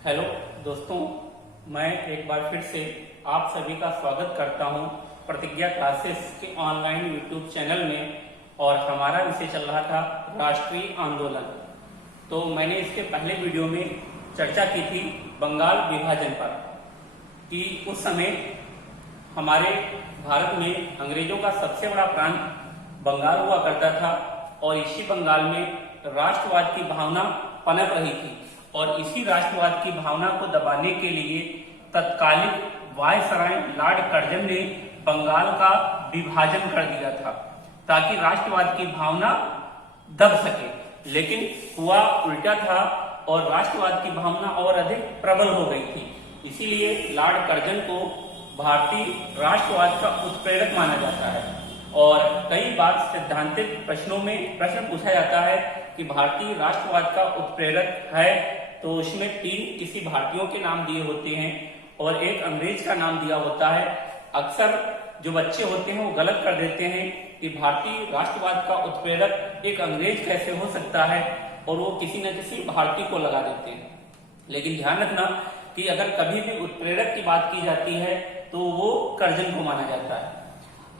Hello दोस्तों, मैं एक बार फिर से आप सभी का स्वागत करता हूं प्रतिज्ञा क्लासेस के ऑनलाइन यूट्यूब चैनल में। और हमारा विषय चल रहा था राष्ट्रीय आंदोलन। तो मैंने इसके पहले वीडियो में चर्चा की थी बंगाल विभाजन पर कि उस समय हमारे भारत में अंग्रेजों का सबसे बड़ा प्रांत बंगाल हुआ करता था और इसी बंगाल में राष्ट्रवाद की भावना पनप रही थी। और इसी राष्ट्रवाद की भावना को दबाने के लिए तत्कालीन वायसराय लॉर्ड कर्जन ने बंगाल का विभाजन कर दिया था ताकि राष्ट्रवाद की भावना दब सके। लेकिन हुआ उल्टा था और राष्ट्रवाद की भावना और अधिक प्रबल हो गई थी। इसीलिए लॉर्ड कर्जन को भारतीय राष्ट्रवाद का उत्प्रेरक माना जाता है। और कई बार सैद्धांतिक प्रश्नों में प्रश्न पूछा जाता है कि भारतीय राष्ट्रवाद का उत्प्रेरक है, तो उसमें 3 किसी भारतीयों के नाम दिए होते हैं और एक अंग्रेज का नाम दिया होता है। अक्सर जो बच्चे होते हैं वो गलत कर देते हैं कि भारतीय राष्ट्रवाद का उत्प्रेरक एक अंग्रेज कैसे हो सकता है, और वो किसी न किसी भारतीय को लगा देते हैं। लेकिन ध्यान रखना कि अगर कभी भी उत्प्रेरक की बात की जाती है तो वो कर्जन को माना जाता है।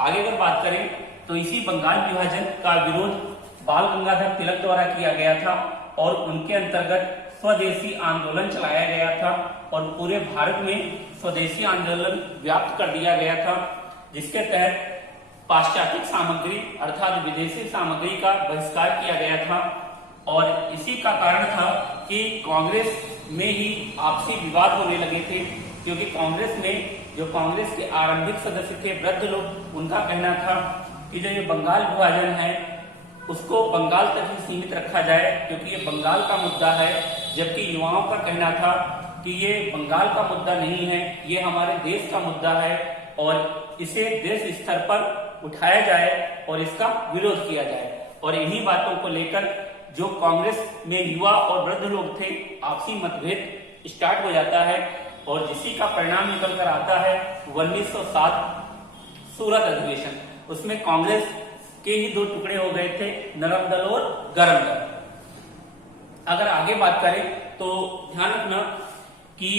आगे अगर बात करें तो इसी बंगाल विभाजन का विरोध बाल गंगाधर तिलक द्वारा किया गया था और उनके अंतर्गत स्वदेशी आंदोलन चलाया गया था और पूरे भारत में स्वदेशी आंदोलन व्याप्त कर दिया गया था, जिसके तहत पाश्चात्य सामग्री अर्थात विदेशी सामग्री का बहिष्कार किया गया था। और इसी का कारण था कि कांग्रेस में ही आपसी विवाद होने लगे थे, क्योंकि कांग्रेस में जो कांग्रेस के आरंभिक सदस्य थे वृद्ध लोग, उनका कहना था कि जो ये बंगाल विभाजन है उसको बंगाल तक ही सीमित रखा जाए क्योंकि ये बंगाल का मुद्दा है, जबकि युवाओं का कहना था कि ये बंगाल का मुद्दा नहीं है, ये हमारे देश का मुद्दा है और इसे देश स्तर पर उठाया जाए और इसका विरोध किया जाए। और इन्हीं बातों को लेकर जो कांग्रेस में युवा और वृद्ध लोग थे, आपसी मतभेद स्टार्ट हो जाता है और जिसी का परिणाम निकल कर आता है 1907 सूरत अधिवेशन। उसमें कांग्रेस के ही 2 टुकड़े हो गए थे, नरम दल और गरम दल। अगर आगे बात करें तो ध्यान रखना कि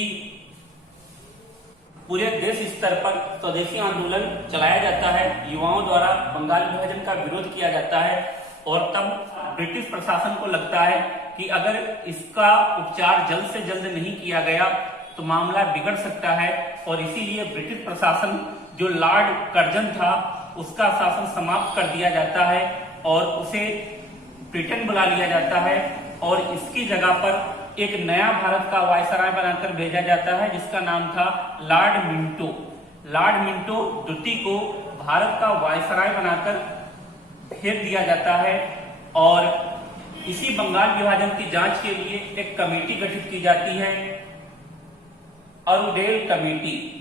पूरे देश स्तर पर स्वदेशी आंदोलन चलाया जाता है, युवाओं द्वारा बंगाल विभाजन का विरोध किया जाता है। और तब ब्रिटिश प्रशासन को लगता है कि अगर इसका उपचार जल्द से जल्द नहीं किया गया तो मामला बिगड़ सकता है, और इसीलिए ब्रिटिश प्रशासन जो लॉर्ड कर्जन था उसका शासन समाप्त कर दिया जाता है और उसे ब्रिटेन बुला लिया जाता है और इसकी जगह पर एक नया भारत का वायसराय बनाकर भेजा जाता है जिसका नाम था लॉर्ड मिंटो। लॉर्ड मिंटो द्वितीय को भारत का वायसराय बनाकर भेज दिया जाता है और इसी बंगाल विभाजन की जांच के लिए एक कमेटी गठित की जाती है, अरुडेल कमेटी।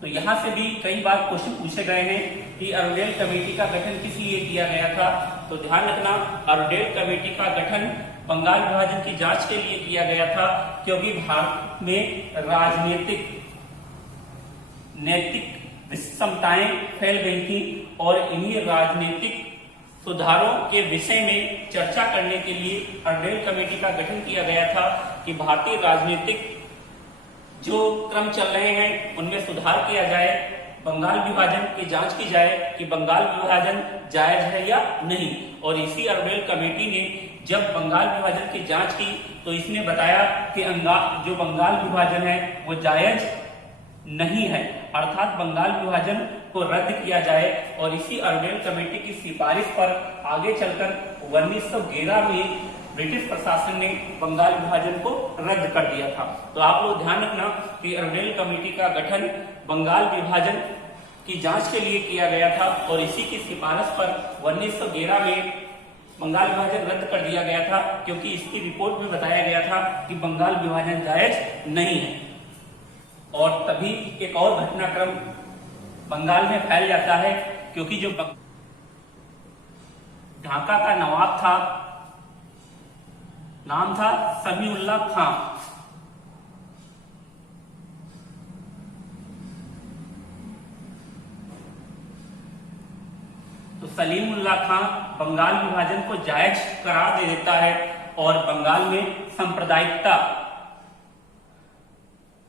तो यहां से भी कई बार क्वेश्चन पूछे गए हैं कि अरुडेल कमेटी का गठन किस लिए किया गया था। तो ध्यान रखना, अरुडेल कमेटी का गठन बंगाल विभाजन की जांच के लिए किया गया था, क्योंकि भारत में राजनीतिक नैतिक विषमताएं फैल गई थी और इन्हीं राजनीतिक सुधारों के विषय में चर्चा करने के लिए अरुडेल कमेटी का गठन किया गया था कि भारतीय राजनीतिक जो क्रम चल रहे हैं उनमें सुधार किया जाए, बंगाल विभाजन की जांच की जाए कि बंगाल विभाजन जायज है या नहीं। और इसी अरुडेल कमेटी ने जब बंगाल विभाजन की जांच की तो इसने बताया कि जो बंगाल विभाजन है वो जायज नहीं है, अर्थात बंगाल विभाजन को रद्द किया जाए। और इसी अरुडेल कमेटी की सिफारिश पर आगे चलकर 1911 में ब्रिटिश प्रशासन ने बंगाल विभाजन को रद्द कर दिया था। तो आप लोग ध्यान रखना कि अरुडेल कमेटी का गठन बंगाल विभाजन की जांच के लिए किया गया था और इसी की सिफारिश पर 1911 में बंगाल विभाजन रद्द कर दिया गया था, क्योंकि इसकी रिपोर्ट में बताया गया था कि बंगाल विभाजन जायज नहीं है। और तभी एक और घटनाक्रम बंगाल में फैल जाता है, क्योंकि जो ढाका का नवाब था, नाम था समीउल्लाह खां। तो सलीमुल्लाह खां बंगाल विभाजन को जायज करार दे देता है और बंगाल में सांप्रदायिकता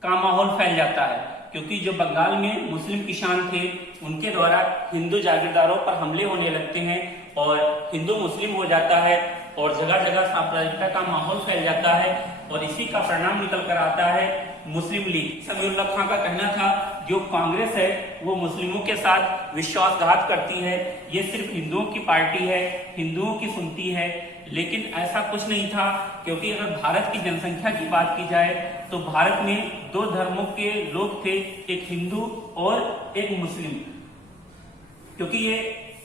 का माहौल फैल जाता है, क्योंकि जो बंगाल में मुस्लिम किसान थे उनके द्वारा हिंदू जागीरदारों पर हमले होने लगते हैं और हिंदू मुस्लिम हो जाता है और जगह जगह सांप्रदायिकता का माहौल फैल जाता है और इसी का परिणाम निकल कर आता है मुस्लिम लीग। समीउल्लाह खां का कहना था जो कांग्रेस है वो मुस्लिमों के साथ विश्वासघात करती है, ये सिर्फ हिंदुओं की पार्टी है, हिंदुओं की सुनती है। लेकिन ऐसा कुछ नहीं था, क्योंकि अगर भारत की जनसंख्या की बात की जाए तो भारत में दो धर्मों के लोग थे, एक हिंदू और एक मुस्लिम, क्योंकि ये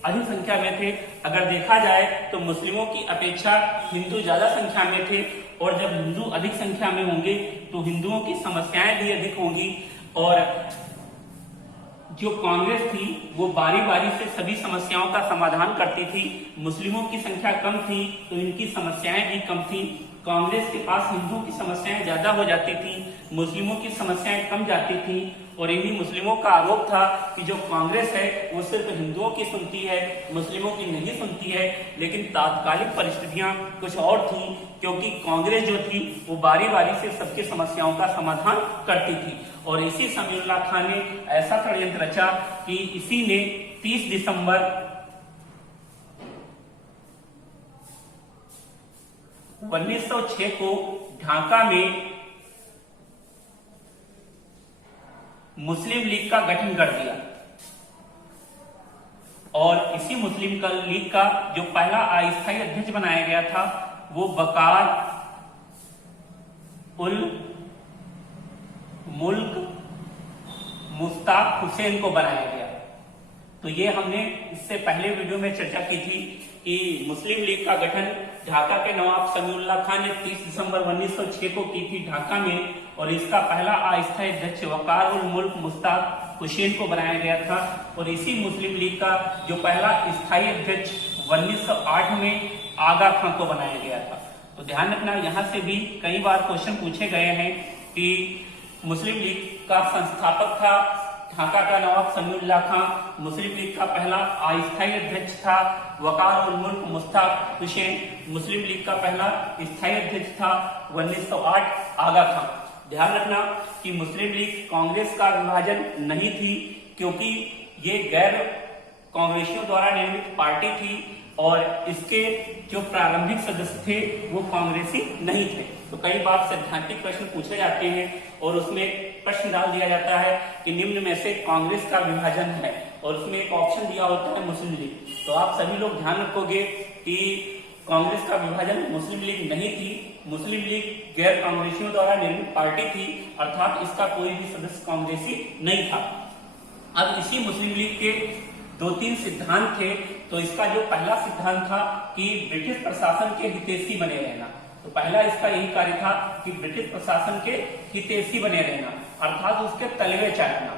अधिक संख्या में थे। अगर देखा जाए तो मुस्लिमों की अपेक्षा हिंदू ज्यादा संख्या में थे और जब हिंदू अधिक संख्या में होंगे तो हिंदुओं की समस्याएं भी अधिक होंगी और जो कांग्रेस थी वो बारी बारी से सभी समस्याओं का समाधान करती थी। मुस्लिमों की संख्या कम थी तो इनकी समस्याएं भी कम थी। कांग्रेस के पास हिंदुओं की समस्याएं ज्यादा हो जाती थी, मुस्लिमों की समस्याएं कम जाती थी और इन्हीं मुस्लिमों का आरोप था कि जो कांग्रेस है वो सिर्फ हिंदुओं की सुनती है, मुस्लिमों की नहीं सुनती है। लेकिन तात्कालिक परिस्थितियां कुछ और थी, क्योंकि कांग्रेस जो थी वो बारी बारी से सबकी समस्याओं का समाधान करती थी और इसी समीउल्लाह खान ने ऐसा षड्यंत्र रचा कि इसी ने 30 दिसंबर 1906 को ढाका में मुस्लिम लीग का गठन कर दिया और इसी मुस्लिम लीग का जो पहला अस्थायी अध्यक्ष बनाया गया था वो वकार उल मुल्क मुश्ताक हुसैन को बनाया गया। तो ये हमने इससे पहले वीडियो में चर्चा की थी कि मुस्लिम लीग का गठन ढाका के नवाब समीउल्लाह खान ने 30 दिसंबर 1906 को की थी ढाका में और इसका पहला अस्थायी अध्यक्ष वकार उल मुल्क मुश्ताक हुसैन को बनाया गया था और इसी मुस्लिम लीग का जो पहला स्थायी अध्यक्ष 1908 में आगा खां को बनाया गया था। तो ध्यान रखना, यहाँ से भी कई बार क्वेश्चन पूछे गए हैं कि मुस्लिम लीग का संस्थापक था ढाका का नवाब समीउल्लाह खां, मुस्लिम लीग का पहला अस्थायी अध्यक्ष था वकार उल मुल्क मुश्ताक हुसैन, मुस्लिम लीग का पहला स्थायी अध्यक्ष था 1908 आगा खां। ध्यान रखना कि मुस्लिम लीग कांग्रेस का विभाजन नहीं थी, क्योंकि ये गैर कांग्रेसियों द्वारा निर्मित पार्टी थी और इसके जो प्रारंभिक सदस्य थे वो कांग्रेसी नहीं थे। तो कई बार सैद्धांतिक प्रश्न पूछे जाते हैं और उसमें प्रश्न डाल दिया जाता है कि निम्न में से कांग्रेस का विभाजन है और उसमें एक ऑप्शन दिया होता है मुस्लिम लीग। तो आप सभी लोग ध्यान रखोगे कि कांग्रेस का विभाजन मुस्लिम लीग नहीं थी, मुस्लिम लीग गैर कांग्रेसियों द्वारा निर्मित पार्टी थी, अर्थात इसका कोई भी सदस्य कांग्रेसी नहीं था। अब इसी मुस्लिम लीग के 2-3 सिद्धांत थे। तो इसका जो पहला सिद्धांत था कि ब्रिटिश प्रशासन के हितैषी बने रहना, तो पहला इसका यही कार्य था कि ब्रिटिश प्रशासन के हितैषी बने रहना, अर्थात उसके तलवे चाटना।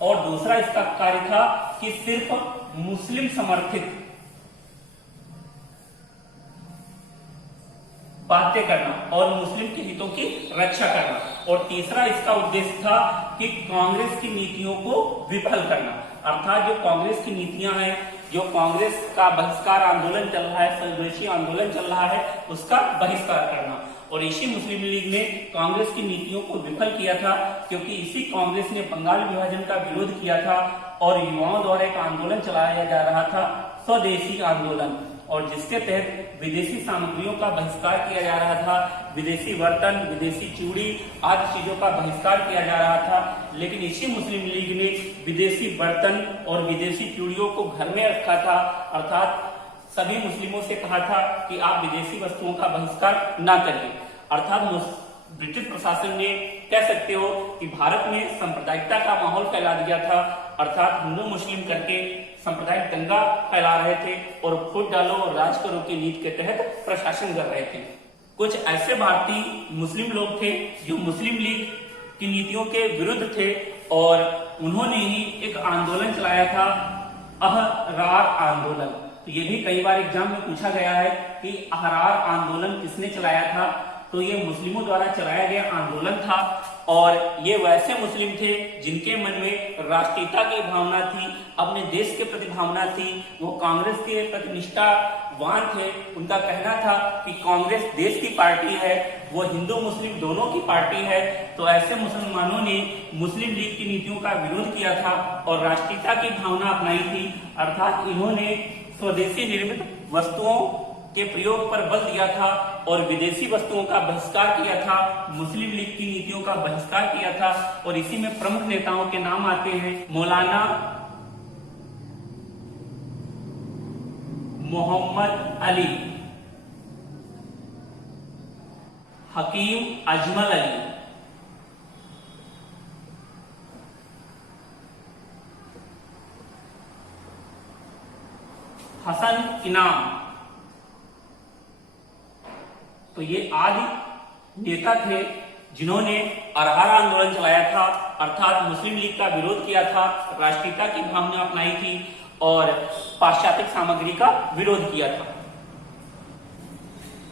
और दूसरा इसका कार्य था कि सिर्फ मुस्लिम समर्थित बातें करना और मुस्लिम के हितों की रक्षा करना। और तीसरा इसका उद्देश्य था कि कांग्रेस की नीतियों को विफल करना, अर्थात जो कांग्रेस की नीतियां हैं, जो कांग्रेस का बहिष्कार आंदोलन चल रहा है, स्वदेशी आंदोलन चल रहा है, उसका बहिष्कार करना। और इसी मुस्लिम लीग ने कांग्रेस की नीतियों को विफल किया था, क्योंकि इसी कांग्रेस ने बंगाल विभाजन का विरोध किया था और युवाओं द्वारा एक आंदोलन चलाया जा रहा था, स्वदेशी आंदोलन, और जिसके तहत विदेशी सामग्रियों का बहिष्कार किया जा रहा था, विदेशी बर्तन, विदेशी चूड़ी आदि चीजों का बहिष्कार किया जा रहा था। लेकिन इसी मुस्लिम लीग ने विदेशी बर्तन और विदेशी चूड़ियों को घर में रखा था, अर्थात सभी मुस्लिमों से कहा था कि आप विदेशी वस्तुओं का बहिष्कार ना करिए। अर्थात ब्रिटिश प्रशासन ने कह सकते हो कि भारत में सांप्रदायिकता का माहौल फैला दिया था, अर्थात हिंदू मुस्लिम करके सांप्रदायिक दंगा फैला रहे थे और वोट डालो और राज करो की नीति के तहत प्रशासन कर रहे थे। कुछ ऐसे भारतीय मुस्लिम लोग थे जो मुस्लिम लीग की नीतियों के विरुद्ध थे और उन्होंने ही एक आंदोलन चलाया था, अहरार आंदोलन। तो ये भी कई बार एग्जाम में पूछा गया है कि अहरार आंदोलन किसने चलाया था। तो ये मुस्लिमों द्वारा चलाया गया आंदोलन था और ये वैसे मुस्लिम थे जिनके मन में राष्ट्रीयता की भावना थी, अपने देश के प्रति भावना थी, वो कांग्रेस के प्रति निष्ठावान थे। उनका कहना था कि कांग्रेस देश की पार्टी है, वो हिंदू मुस्लिम दोनों की पार्टी है। तो ऐसे मुसलमानों ने मुस्लिम लीग की नीतियों का विरोध किया था और राष्ट्रीयता की भावना अपनाई थी, अर्थात इन्होंने स्वदेशी निर्मित वस्तुओं के प्रयोग पर बल दिया था और विदेशी वस्तुओं का बहिष्कार किया था, मुस्लिम लीग की नीतियों का बहिष्कार किया था। और इसी में प्रमुख नेताओं के नाम आते हैं मौलाना मोहम्मद अली, हकीम अजमल अली, हसन इनाम। तो ये आदि नेता थे जिन्होंने अरहर आंदोलन चलाया था, अर्थात मुस्लिम लीग का विरोध किया था, राष्ट्रीयता की भावना अपनाई थी और पाश्चात्य सामग्री का विरोध किया था।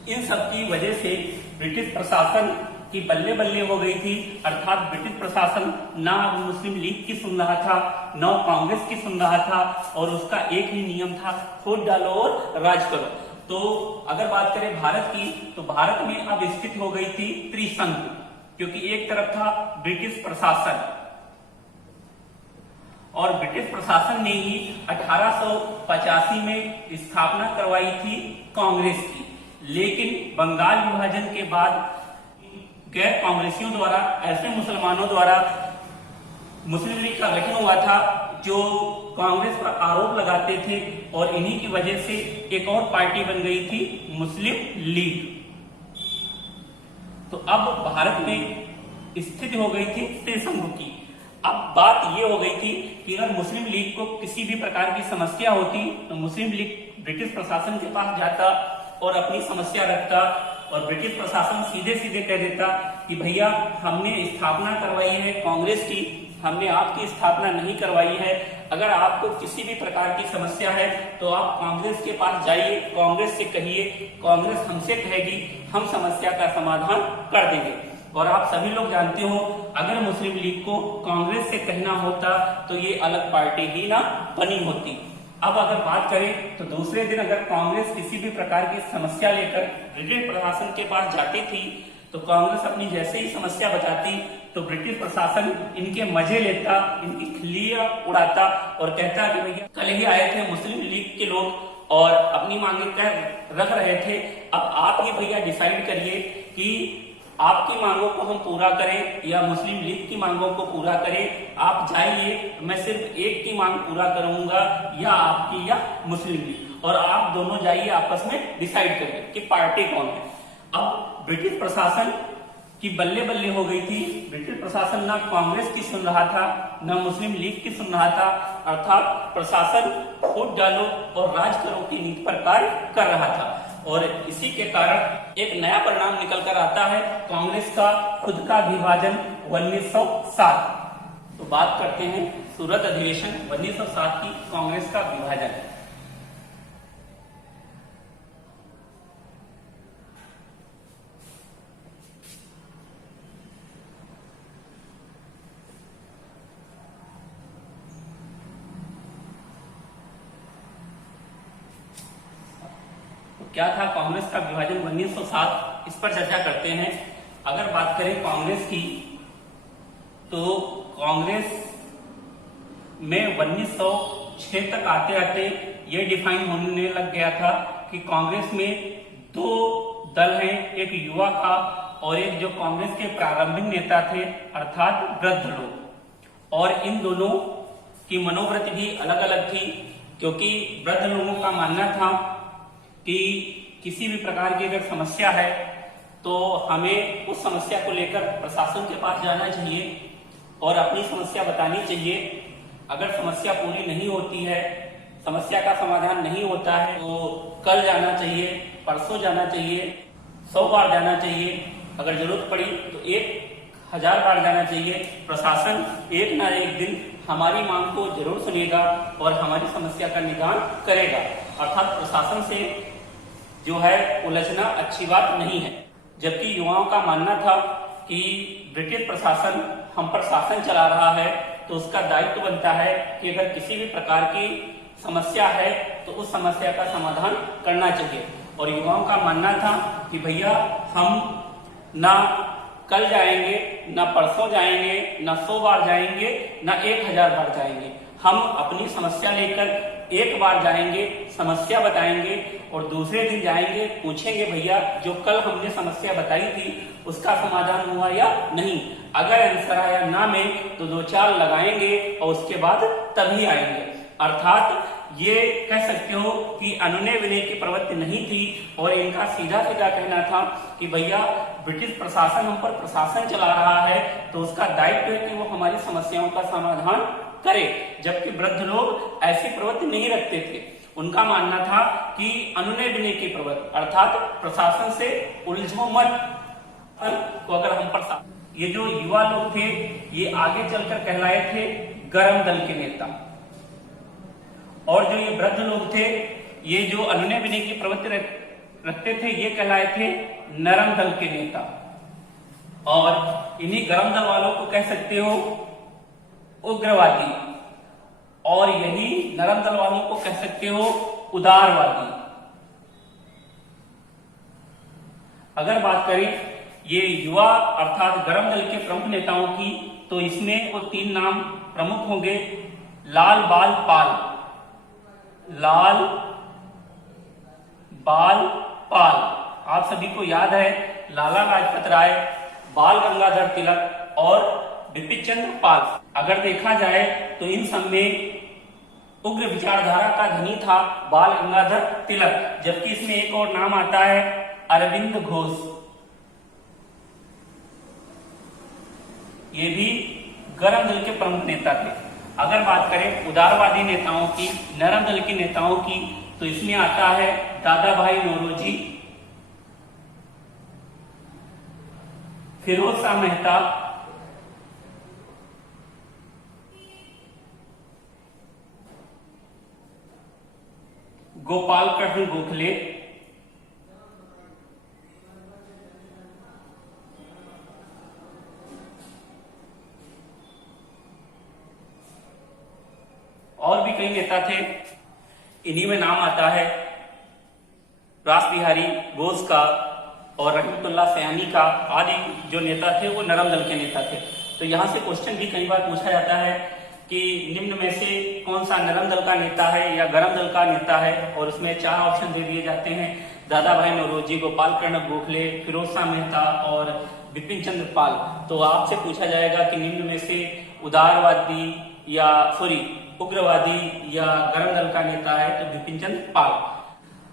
इन सब की वजह से ब्रिटिश प्रशासन की बल्ले बल्ले हो गई थी, अर्थात ब्रिटिश प्रशासन ना मुस्लिम लीग की सुन रहा था, न कांग्रेस की सुन रहा था और उसका एक ही नियम था, वोट डालो और राज करो। तो अगर बात करें भारत की, तो भारत में अब स्थिति हो गई थी त्रिसंघ, क्योंकि एक तरफ था ब्रिटिश प्रशासन और ब्रिटिश प्रशासन ने ही 1885 में स्थापना करवाई थी कांग्रेस की, लेकिन बंगाल विभाजन के बाद गैर कांग्रेसियों द्वारा, ऐसे मुसलमानों द्वारा मुस्लिम लीग का गठन हुआ था जो कांग्रेस पर आरोप लगाते थे और इन्हीं की वजह से एक और पार्टी बन गई थी मुस्लिम लीग। तो अब भारत में स्थिति हो गई थी त्रिसंघ की। अब बात ये हो गई थी कि अगर मुस्लिम लीग को किसी भी प्रकार की समस्या होती तो मुस्लिम लीग ब्रिटिश प्रशासन के पास जाता और अपनी समस्या रखता और ब्रिटिश प्रशासन सीधे सीधे कह देता कि भैया हमने स्थापना करवाई है कांग्रेस की, हमने आपकी स्थापना नहीं करवाई है। अगर आपको किसी भी प्रकार की समस्या है तो आप कांग्रेस के पास जाइए, कांग्रेस से कहिए, कांग्रेस हमसे कहेगी, हम समस्या का समाधान कर देंगे। और आप सभी लोग जानते हो अगर मुस्लिम लीग को कांग्रेस से कहना होता तो ये अलग पार्टी ही ना बनी होती। अब अगर बात करें तो दूसरे दिन अगर कांग्रेस किसी भी प्रकार की समस्या लेकर ब्रिटिश प्रशासन के पास जाती थी तो कांग्रेस अपनी जैसे ही समस्या बताती तो ब्रिटिश प्रशासन इनके मजे लेता, इनकी खिल्लियां उड़ाता और कहता कि भैया कल ही आए थे मुस्लिम लीग के लोग और अपनी मांगे कर रख रहे थे, अब आप ही भैया डिसाइड करिए कि आपकी मांगों को हम पूरा करें या मुस्लिम लीग की मांगों को पूरा करें। आप जाइए, मैं सिर्फ एक की मांग पूरा करूंगा, या आपकी या मुस्लिम लीग, और आप दोनों जाइए आपस में डिसाइड करिए कि पार्टी कौन है। अब ब्रिटिश प्रशासन की बल्ले बल्ले हो गई थी। ब्रिटिश प्रशासन ना कांग्रेस की सुन रहा था ना मुस्लिम लीग की सुन रहा था, अर्थात प्रशासन वोट डालो और राज करो की नीति पर कार्य कर रहा था। और इसी के कारण एक नया परिणाम निकल कर आता है, कांग्रेस का खुद का विभाजन 1907। तो बात करते हैं सूरत अधिवेशन 1907 की, कांग्रेस का विभाजन। क्या था कांग्रेस का विभाजन 1907, इस पर चर्चा करते हैं। अगर बात करें कांग्रेस की तो कांग्रेस में 1906 तक आते आते ये डिफाइन होने लग गया था कि कांग्रेस में दो दल हैं, एक युवा का और एक जो कांग्रेस के प्रारंभिक नेता थे अर्थात वृद्ध लोग। और इन दोनों की मनोवृत्ति भी अलग अलग थी, क्योंकि वृद्ध लोगों का मानना था कि किसी भी प्रकार की अगर समस्या है तो हमें उस समस्या को लेकर प्रशासन के पास जाना चाहिए और अपनी समस्या बतानी चाहिए। अगर समस्या पूरी नहीं होती है, समस्या का समाधान नहीं होता है, तो कल जाना चाहिए, परसों जाना चाहिए, 100 बार जाना चाहिए, अगर जरूरत पड़ी तो 1000 बार जाना चाहिए। प्रशासन एक ना एक दिन हमारी मांग को जरूर सुनेगा और हमारी समस्या का निदान करेगा। अर्थात प्रशासन से जो है उलझना अच्छी बात नहीं है। जबकि युवाओं का मानना था कि ब्रिटिश प्रशासन हम पर शासन चला रहा है, तो उसका दायित्व बनता है कि अगर किसी भी प्रकार की समस्या है तो उस समस्या का समाधान करना चाहिए। और युवाओं का मानना था कि भैया हम ना कल जाएंगे, ना परसों जाएंगे, ना 100 बार जाएंगे, ना 1000 बार जाएंगे, हम अपनी समस्या लेकर एक बार जाएंगे, समस्या बताएंगे और दूसरे दिन जाएंगे, पूछेंगे भैया जो कल हमने समस्या बताई थी उसका समाधान हुआ या नहीं। अगर आंसर आया ना में तो 2-4 लगाएंगे और उसके बाद तभी आएंगे। अर्थात ये कह सकते हो कि अनुनय विनय की प्रवृत्ति नहीं थी और इनका सीधा सीधा कहना था कि भैया ब्रिटिश प्रशासन हम पर प्रशासन चला रहा है तो उसका दायित्व है कि वो हमारी समस्याओं का समाधान करे। जबकि वृद्ध लोग ऐसी प्रवृत्ति नहीं रखते थे, उनका मानना था कि अनुनय विनय की प्रवृत्ति अर्थात प्रशासन से उलझो मत को अगर हम पर। ये जो युवा लोग थे ये आगे चलकर कहलाए थे गरम दल के नेता, और जो ये वृद्ध लोग थे ये जो अनुनय विनय की प्रवृत्ति रखते थे ये कहलाए थे नरम दल के नेता। और इन्हीं गरम दल वालों को कह सकते हो उग्रवादी, और यही नरम दल वालों को कह सकते हो उदारवादी। अगर बात करें ये युवा अर्थात गरम दल के प्रमुख नेताओं की, तो इसमें वो 3 नाम प्रमुख होंगे। लाल बाल पाल, लाल बाल पाल, आप सभी को याद है लाला लाजपत राय, बाल गंगाधर तिलक और बिपिन चंद्र पाल। अगर देखा जाए तो इन सब में उग्र विचारधारा का धनी था बाल गंगाधर तिलक, जबकि इसमें एक और नाम आता है अरविंद घोष, ये भी गरम दल के प्रमुख नेता थे। अगर बात करें उदारवादी नेताओं की, नरम दल के नेताओं की, तो इसमें आता है दादा भाई नौरोजी, फिरोज शाह मेहता, गोपाल कृष्ण गोखले, और भी कई नेता थे। इन्हीं में नाम आता है रास बिहारी बोस का और रहमतुल्लाह सयानी का, आदि जो नेता थे वो नरम दल के नेता थे। तो यहाँ से क्वेश्चन भी कई बार पूछा जाता है कि निम्न में से कौन सा नरम दल का नेता है या गरम दल का नेता है, और उसमें 4 ऑप्शन दे दिए जाते हैं, दादा भाई नौरोजी, गोपाल कृष्ण गोखले, फिरोज शाह मेहता और बिपिन चंद्र पाल। तो आपसे पूछा जाएगा कि निम्न में से उदारवादी या उग्रवादी या गरम दल का नेता है, तो बिपिन चंद्र पाल।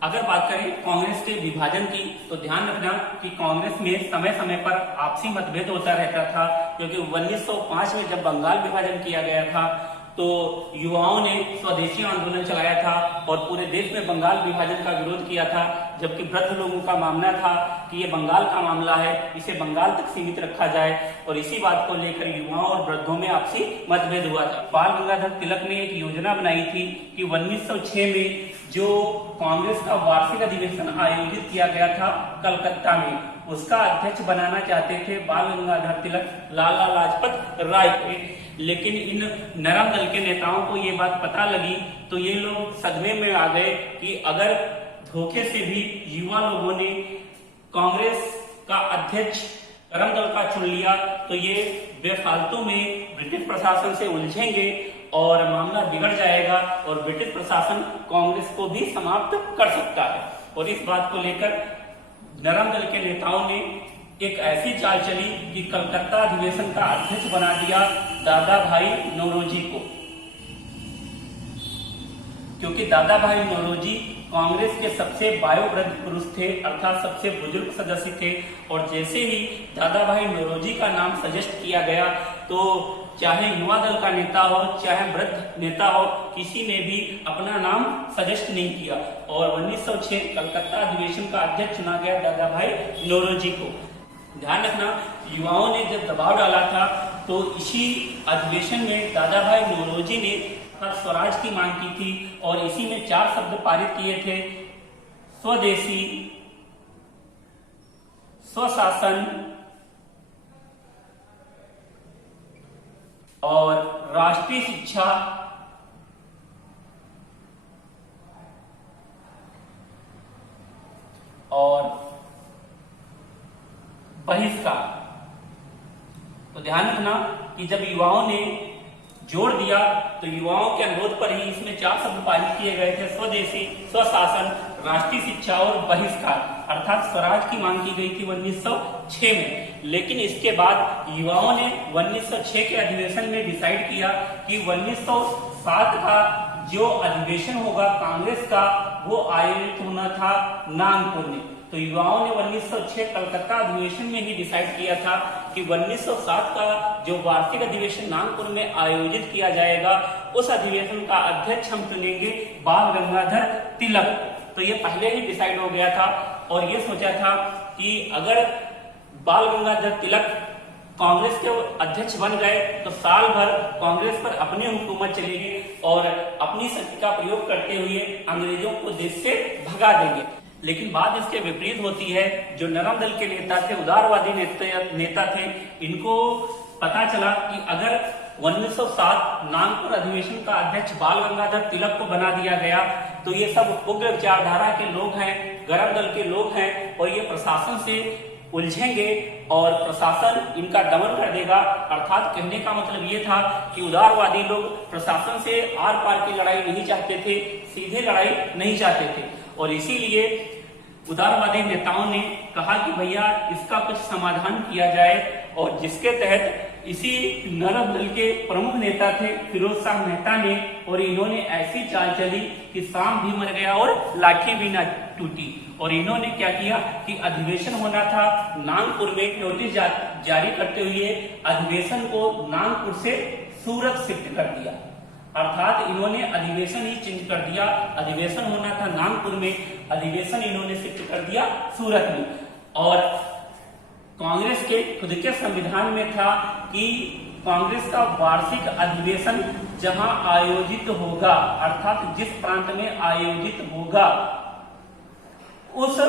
अगर बात करें कांग्रेस के विभाजन की, तो ध्यान रखना कि कांग्रेस में समय समय पर आपसी मतभेद होता रहता था, क्योंकि 1905 में जब बंगाल विभाजन किया गया था तो युवाओं ने स्वदेशी आंदोलन चलाया था और पूरे देश में बंगाल विभाजन का विरोध किया था, जबकि वृद्ध लोगों का मानना था कि ये बंगाल का मामला है, इसे बंगाल तक सीमित रखा जाए, और इसी बात को लेकर युवाओं और वृद्धों में आपसी मतभेद हुआ था। बाल गंगाधर तिलक ने एक योजना बनाई थी कि 1906 में जो कांग्रेस का वार्षिक अधिवेशन आयोजित किया गया था कलकत्ता में, उसका अध्यक्ष बनाना चाहते थे बाल गंगाधर तिलक लाला लाजपत राय को। लेकिन इन नरम दल के नेताओं को ये बात पता लगी तो ये लोग सदमे में आ गए कि अगर धोखे से भी युवा लोगों ने कांग्रेस का अध्यक्ष गरम दल का चुन लिया तो ये बेफालतू में ब्रिटिश प्रशासन से उलझेंगे और मामला बिगड़ जाएगा और ब्रिटिश प्रशासन कांग्रेस को भी समाप्त कर सकता है। और इस बात को लेकर नरम दल के नेताओं ने एक ऐसी चाल चली कि कलकत्ता अधिवेशन का अध्यक्ष बना दिया दादा भाई नौरोजी को, क्योंकि दादा भाई नौरोजी कांग्रेस के सबसे वयोवृद्ध पुरुष थे, अर्थात सबसे बुजुर्ग सदस्य थे। और जैसे ही दादा भाई नौरोजी का नाम सजेस्ट किया गया तो चाहे युवा दल का नेता हो चाहे वृद्ध नेता हो, किसी ने भी अपना नाम सजेस्ट नहीं किया और 1906 कलकत्ता अधिवेशन का अध्यक्ष चुना गया दादा भाई नौरोजी को। ध्यान रखना, युवाओं ने जब दबाव डाला था तो इसी अधिवेशन में दादा भाई नौरोजी ने स्वराज की मांग की थी और इसी में 4 शब्द पारित किए थे, स्वदेशी, स्वशासन और राष्ट्रीय शिक्षा और बहिष्कार। तो ध्यान रखना कि जब युवाओं ने जोड़ दिया तो युवाओं के अनुरोध पर ही इसमें 4 शब्द पारित किए गए थे: स्वदेशी, स्वशासन, राष्ट्रीय शिक्षा और बहिष्कार। अर्थात स्वराज की मांग की गई थी 1906 में। लेकिन इसके बाद युवाओं ने 1906 के अधिवेशन में डिसाइड किया कि 1907 का जो अधिवेशन होगा कांग्रेस का, वो आयोजित होना था नागपुर में। तो युवाओं ने 1906 कलकत्ता अधिवेशन में ही डिसाइड किया था कि 1907 का जो वार्षिक अधिवेशन नागपुर में आयोजित किया जाएगा, उस अधिवेशन का अध्यक्ष हम चुनेंगे बाल गंगाधर तिलक। तो ये पहले ही डिसाइड हो गया था और ये सोचा था कि अगर बाल गंगाधर तिलक कांग्रेस के अध्यक्ष बन गए तो साल भर कांग्रेस पर अपनी हुकूमत चलेगी और अपनी शक्ति का प्रयोग करते हुए अंग्रेजों को देश से भगा देंगे। लेकिन बात इसके विपरीत होती है। जो नरम दल के नेता थे, उदारवादी नेता थे, इनको पता चला कि अगर 1907 नागपुर अधिवेशन का अध्यक्ष बाल गंगाधर तिलक को बना दिया गया तो ये सब उग्र विचारधारा के लोग हैं, गरम दल के लोग हैं और ये प्रशासन से उलझेंगे और प्रशासन इनका दमन कर देगा। अर्थात कहने का मतलब ये था कि उदारवादी लोग प्रशासन से आर पार की लड़ाई नहीं चाहते थे, सीधे लड़ाई नहीं चाहते थे और इसीलिए उदारवादी नेताओं ने कहा कि भैया इसका कुछ समाधान किया जाए और जिसके तहत इसी नरम दल के प्रमुख नेता थे फिरोज शाह मेहता ने, और इन्होंने ऐसी चाल चली कि सांप भी मर गया और लाठी भी ना टूटी। और इन्होंने क्या किया कि अधिवेशन होना था नागपुर में, नोटिस जारी करते हुए अधिवेशन को नागपुर से सूरत शिफ्ट कर दिया। अर्थात इन्होंने अधिवेशन ही चेंज कर दिया। अधिवेशन होना था नागपुर में, अधिवेशन इन्होंने शिफ्ट कर दिया सूरत में। और कांग्रेस के खुद के संविधान में था कि कांग्रेस का वार्षिक अधिवेशन जहां आयोजित होगा, अर्थात जिस प्रांत में आयोजित होगा, उस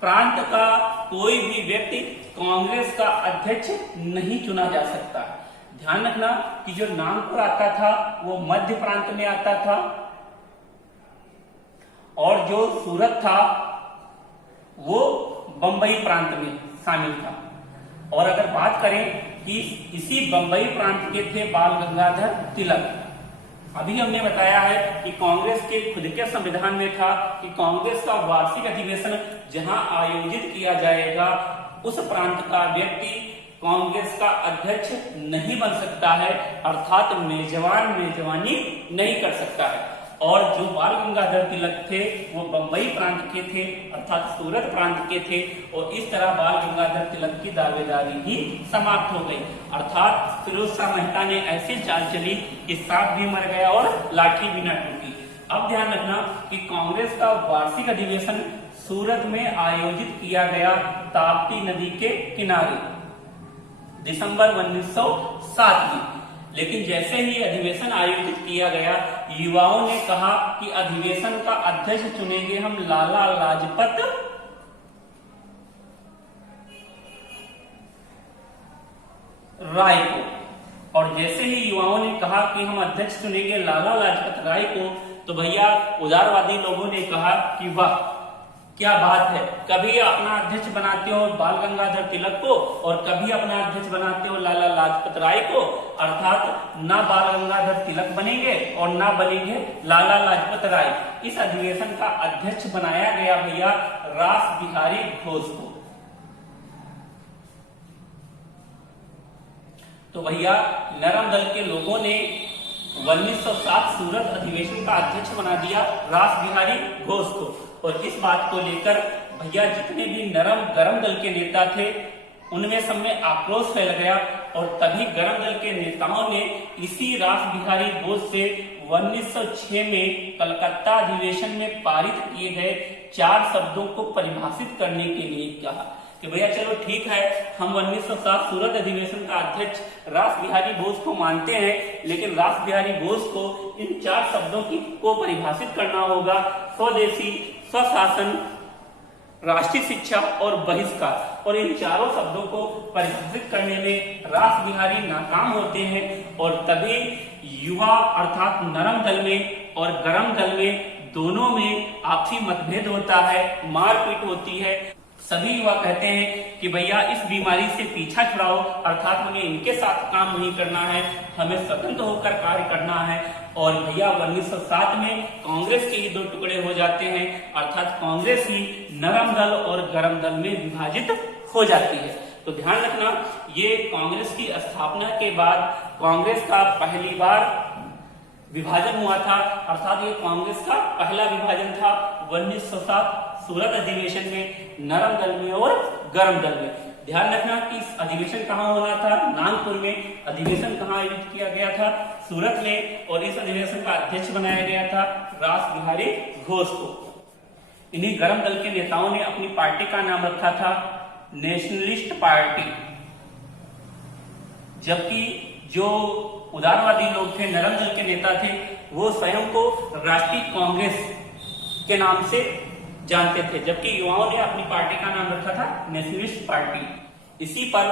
प्रांत का कोई भी व्यक्ति कांग्रेस का अध्यक्ष नहीं चुना जा सकता। ध्यान रखना कि जो नागपुर आता था वो मध्य प्रांत में आता था और जो सूरत था वो बंबई प्रांत में शामिल था। और अगर बात करें कि इसी बंबई प्रांत के थे बाल गंगाधर तिलक। अभी हमने बताया है कि कांग्रेस के खुद के संविधान में था कि कांग्रेस का वार्षिक अधिवेशन जहां आयोजित किया जाएगा उस प्रांत का व्यक्ति कांग्रेस का अध्यक्ष नहीं बन सकता है, अर्थात मेजबानी नहीं कर सकता है। और जो बाल गंगाधर तिलक थे वो बंबई प्रांत के थे, अर्थात सूरत प्रांत के थे और इस तरह बाल गंगाधर तिलक की दावेदारी ही समाप्त हो गई। अर्थात फिरोज शाह मेहता ने ऐसी चाल चली कि सांप भी मर गया और लाठी भी न टूटी। अब ध्यान रखना कि कांग्रेस का वार्षिक अधिवेशन सूरत में आयोजित किया गया ताप्ती नदी के किनारे दिसंबर 1907 में। लेकिन जैसे ही अधिवेशन आयोजित किया गया, युवाओं ने कहा कि अधिवेशन का अध्यक्ष चुनेंगे हम लाला लाजपत राय को। और जैसे ही युवाओं ने कहा कि हम अध्यक्ष चुनेंगे लाला लाजपत राय को, तो भैया उदारवादी लोगों ने कहा कि वाह क्या बात है, कभी अपना अध्यक्ष बनाते हो बाल गंगाधर तिलक को और कभी अपना अध्यक्ष बनाते हो लाला लाजपत राय को। अर्थात ना बाल गंगाधर तिलक बनेंगे और ना बनेंगे लाला लाजपत राय। इस अधिवेशन का अध्यक्ष बनाया गया भैया रास बिहारी घोष को। तो भैया नरम दल के लोगों ने 1907 सूरत अधिवेशन का अध्यक्ष बना दिया रास बिहारी घोष को। और इस बात को लेकर भैया जितने भी नरम गरम दल के नेता थे उनमें सब में आक्रोश फैल गया और तभी गरम दल के नेताओं ने इसी रास बिहारी घोष से 1906 में कलकत्ता अधिवेशन में पारित किए गए 4 शब्दों को परिभाषित करने के लिए कहा कि भैया चलो ठीक है, हम 1907 सूरत अधिवेशन का अध्यक्ष रास बिहारी घोष को मानते हैं, लेकिन रास बिहारी घोष को इन 4 शब्दों को परिभाषित करना होगा: स्वदेशी, स्वशासन, राष्ट्रीय शिक्षा और बहिष्कार, और इन चारों शब्दों को परिभाषित करने में रास बिहारी नाकाम होते हैं और तभी युवा अर्थात नरम दल में और गरम दल में दोनों में आपसी मतभेद होता है, मारपीट होती है। सभी युवा कहते हैं कि भैया इस बीमारी से पीछा छुड़ाओ, अर्थात हमें इनके साथ काम नहीं करना है, हमें स्वतंत्र होकर कार्य करना है। और भैया 1907 में कांग्रेस के ही दो टुकड़े हो जाते हैं, अर्थात कांग्रेस ही नरम दल और गरम दल में विभाजित हो जाती है। तो ध्यान रखना, ये कांग्रेस की स्थापना के बाद कांग्रेस का पहली बार विभाजन हुआ था, अर्थात ये कांग्रेस का पहला विभाजन था 1907 सूरत अधिवेशन में, नरम दल में और गर्म दल में। ध्यान रखना कि इस अधिवेशन कहाँ होना था, नागपुर में। अधिवेशन कहाँ आयोजित किया गया था, सूरत में, और इस अधिवेशन का अध्यक्ष बनाया गया था रास बिहारी घोष को। इन्हीं गर्म दल के नेताओं ने अपनी पार्टी का नाम रखा था नेशनलिस्ट पार्टी, जबकि जो उदारवादी लोग थे, नरम दल के नेता थे, वो स्वयं को राष्ट्रीय कांग्रेस के नाम से जानते थे, जबकि युवाओं ने अपनी पार्टी का नाम रखा था नेशनलिस्ट पार्टी। इसी पर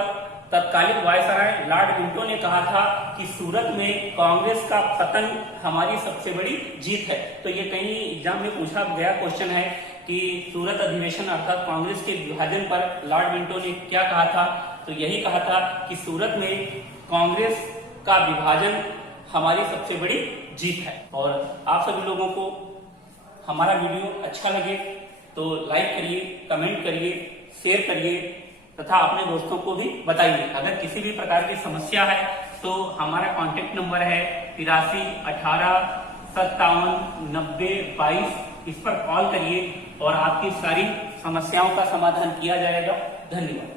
तत्कालीन वायसराय लॉर्ड मिंटो ने कहा था कि सूरत में कांग्रेस का पतन हमारी सबसे बड़ी जीत है। तो ये कहीं एग्जाम में पूछा गया क्वेश्चन है कि सूरत अधिवेशन अर्थात कांग्रेस के विभाजन पर लॉर्ड मिंटो ने क्या कहा था, तो यही कहा था कि सूरत में कांग्रेस का विभाजन हमारी सबसे बड़ी जीत है। और आप सभी लोगों को हमारा वीडियो अच्छा लगे तो लाइक करिए, कमेंट करिए, शेयर करिए तथा अपने दोस्तों को भी बताइए। अगर किसी भी प्रकार की समस्या है तो हमारा कॉन्टेक्ट नंबर है 83 18 57 90 22। इस पर कॉल करिए और आपकी सारी समस्याओं का समाधान किया जाएगा। धन्यवाद।